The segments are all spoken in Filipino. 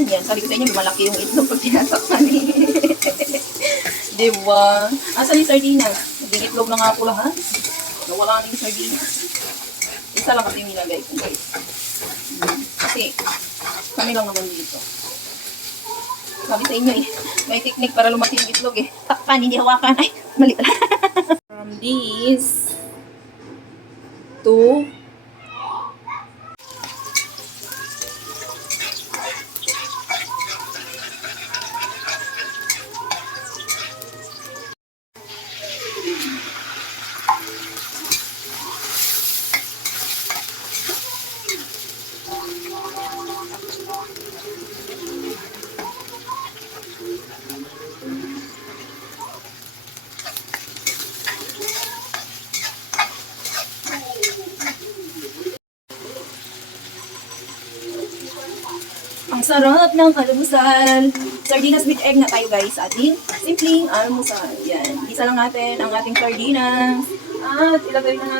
yan. Yan, sabi ko sa inyo, lumalaki yung itlog pag tinatakpan eh. Diba? Asan yung sardinas? Hindi itlog na nga po lahat. Nawala na yung sardinas. Isa lang kasi nilagay ko, guys. Kasi, kami lang naman dito. Sabi sa inyo eh, may technique para lumaki yung itlog eh. Takpan, hindi hawakan. Ay, mali pala. From this to ang sarap ng almusal. Sardinas with egg na tayo guys sa ating simpleng almusal. Yan. Isa lang natin ang ating sardinas. At ilagay na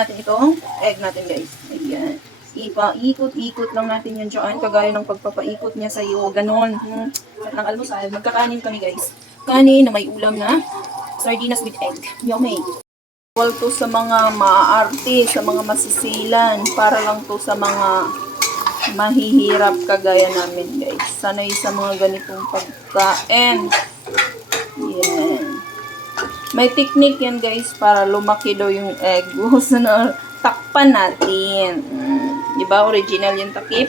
natin itong egg natin guys. Ayan. Ipaikot-ikot lang natin yan dyan. Kagaya ng pagpapaikot niya sa'yo. Ganon. At ng almusal, magkakanin kami guys. Kanin na may ulam na sardinas with egg. Yummy. Bawal to sa mga maaarte, sa mga masisilan. Para lang to sa mga mahihirap kagaya namin guys. Sanay sa mga ganitong pagkain. Yan. May technique yan guys para lumaki daw yung egg. So, takpan natin. Diba? Original yung takip.